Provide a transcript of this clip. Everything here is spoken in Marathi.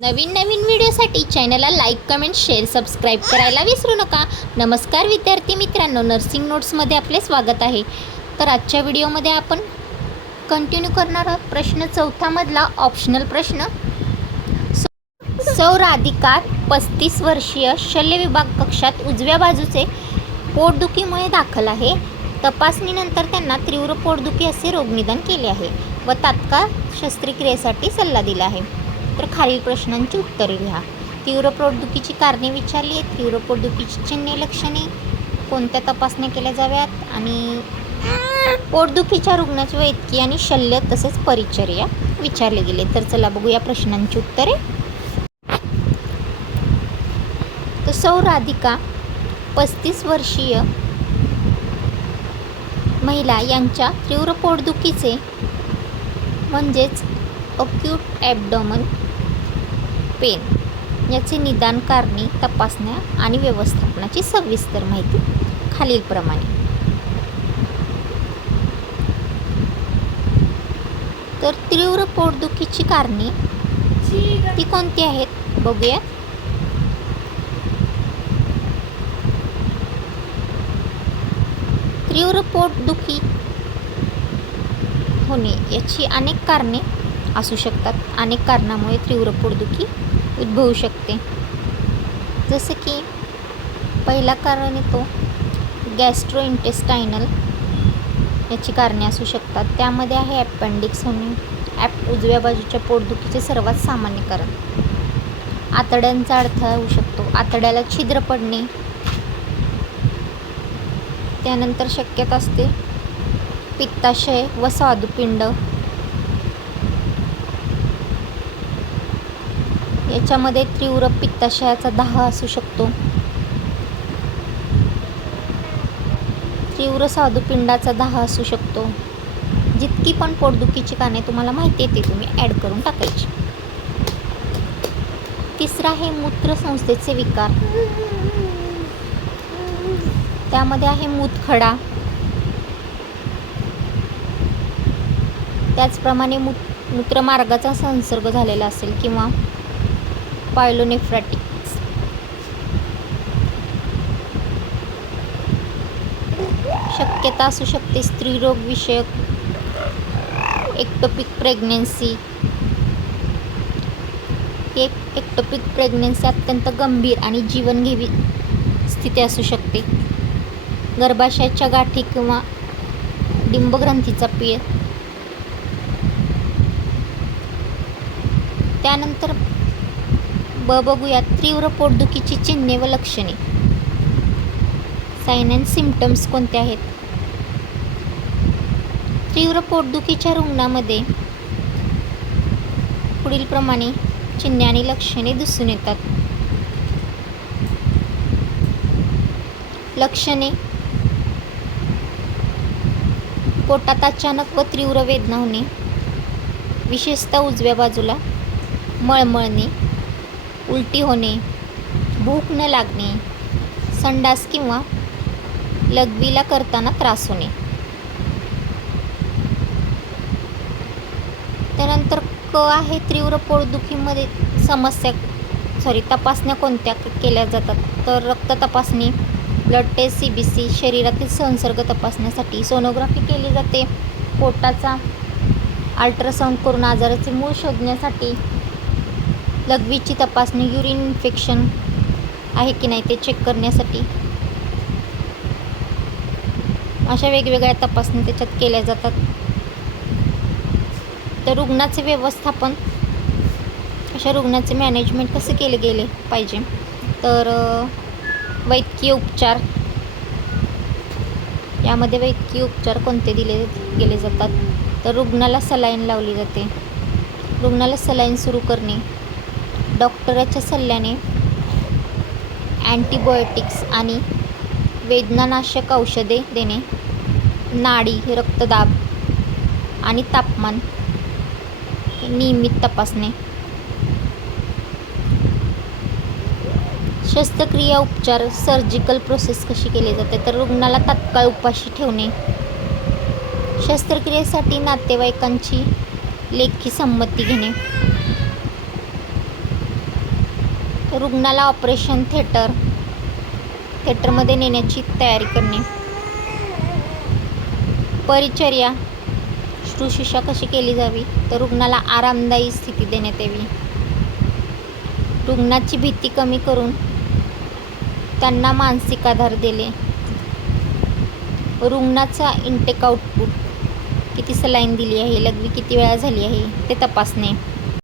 नवीन नवीन व्हिडिओसाठी चॅनलला लाईक, कमेंट, शेअर, सबस्क्राईब करायला विसरू नका. नमस्कार विद्यार्थी मित्रांनो, नर्सिंग नोट्समध्ये आपले स्वागत आहे. तर आजच्या व्हिडिओमध्ये आपण कंटिन्यू करणार आहोत प्रश्न 4 मधला ऑप्शनल प्रश्न. सौ राधिका 35 वर्षीय शल्य विभाग कक्षात उजव्या बाजूचे पोटदुखीमुळे दाखल आहे. तपासणीनंतर त्यांना तीव्र पोटदुखी असे रोगनिदान केले आहे व तात्काळ शस्त्रक्रियेसाठी सल्ला दिला आहे. तर खालील प्रश्नांची उत्तरे लिहा. तीव्र पोटदुखीची कारणे विचारली आहेत. तीव्र पोटदुखीची चिन्हे, लक्षणे, कोणत्या तपासण्या केल्या जाव्यात आणि पोटदुखीच्या रुग्णाची वैद्यकीय आणि शल्य तसेच परिचर्या विचारले गेले. तर चला बघूया प्रश्नांची उत्तरे. तर सौ राधिका 35 वर्षीय महिला यांच्या तीव्र पोटदुखीचे म्हणजेच अक्यूट ॲब्डोमन पेन याचे निदान, कारणे, तपासण्या आणि व्यवस्थापनाची सविस्तर माहिती खालीलप्रमाणे. तर तीव्र पोटदुखीची कारणे ती कोणती आहेत बघूया. तीव्र पोटदुखी होणे याची अनेक कारणे असू शकतात. अनेक कारणामुळे तीव्र पोटदुखी उद्भवू शकते. जसे की पहिला कारण येतो गॅस्ट्रो इंटेस्टायनल याची कारणे असू शकतात. त्यामध्ये आहे अपेंडिक्स होणे. उजव्या बाजूच्या पोटदुखीचे सर्वात सामान्य कारण. आतड्यांचा अडथळा होऊ शकतो. आतड्याला छिद्र पडणे. त्यानंतर शक्यता असते पित्ताशय व स्वादुपिंड. याच्यामध्ये तीव्र पित्ताशयाचा दाह असू शकतो. तीव्र स्वादुपिंडाचा दाह असू शकतो. जितकी पण पोटदुखीची कारणे तुम्हाला माहिती आहे ती तुम्ही ॲड करून टाकायची. तिसरा आहे मूत्रसंस्थेचे विकार. त्यामध्ये आहे मूतखडा. त्याचप्रमाणे मूत्रमार्गाचा संसर्ग झालेला असेल किंवा पायलोनेफ्रायटिस. शक्यता असू शकते स्त्रीरोग विषयक एक्टोपिक प्रेग्नेन्सी. एक्टोपिक प्रेग्नेन्सी अत्यंत गंभीर आणि जीवनघेवी स्थिती असू शकते. गर्भाशयाच्या गाठी किंवा डिंबग्रंथीचा पीळ. त्यानंतर बघूया तीव्र पोटदुखीची चिन्हे व लक्षणे. साइन अँड सिम्पटम्स कोणते आहेत. तीव्र पोटदुखीच्या रुग्णामध्ये पुढीलप्रमाणे चिन्हे आणि लक्षणे दिसून येतात. लक्षणे: पोटात अचानक व तीव्र वेदना होणे, विशेषतः उजव्या बाजूला, मळमळणे, उलटी होणे, भूक न लागणे, संडास किंवा लघवीला करताना त्रास होणे. त्यानंतर क आहे तीव्र पोटदुखीमध्ये तपासण्या कोणत्या केल्या जातात. तर रक्त तपासणी, ब्लड टेस्ट, CBC, शरीरातील संसर्ग तपासण्यासाठी सोनोग्राफी केली जाते. पोटाचा अल्ट्रासाऊंड करून आजाराचे मूळ शोधण्यासाठी. लघवीची तपासणी, युरिन इन्फेक्शन आहे की नाही ते चेक करण्यासाठी. अशा वेगवेगळ्या तपासणी त्याच्यात केल्या जातात. तर रुग्णाचे व्यवस्थापन, अशा रुग्णाचे मॅनेजमेंट कसे केले गेले पाहिजे. तर वैद्यकीय उपचार, यामध्ये वैद्यकीय उपचार कोणते दिले गेले जातात. तर रुग्णाला सलाईन लावली जाते. रुग्णाला सलाईन सुरू करणे, डॉक्टराच्या सल्ल्याने अँटीबायोटिक्स आणि वेदनानाशक औषधे देणे. नाडी, रक्तदाब आणि तापमान नियमित तपासणे. शस्त्रक्रिया उपचार, सर्जिकल प्रोसेस कशी केली जाते. तर रुग्णाला तात्काळ उपाशी ठेवणे. शस्त्रक्रियेसाठी नातेवाईकांची लेखी संमती घेणे. रुग्णाला ऑपरेशन थिएटरमध्ये नेण्याची तयारी करणे. परिचर्या शुश्रूषा कशी केली जावी, तर रुग्णाला आरामदायी स्थिती देण्यात यावी. रुग्णाची भीती कमी करून त्यांना मानसिक आधार दिले. रुग्णाचा इंटेक आउटपुट, किती सलाईन दिली आहे, लघवी किती वेळा झाली आहे ते तपासणे.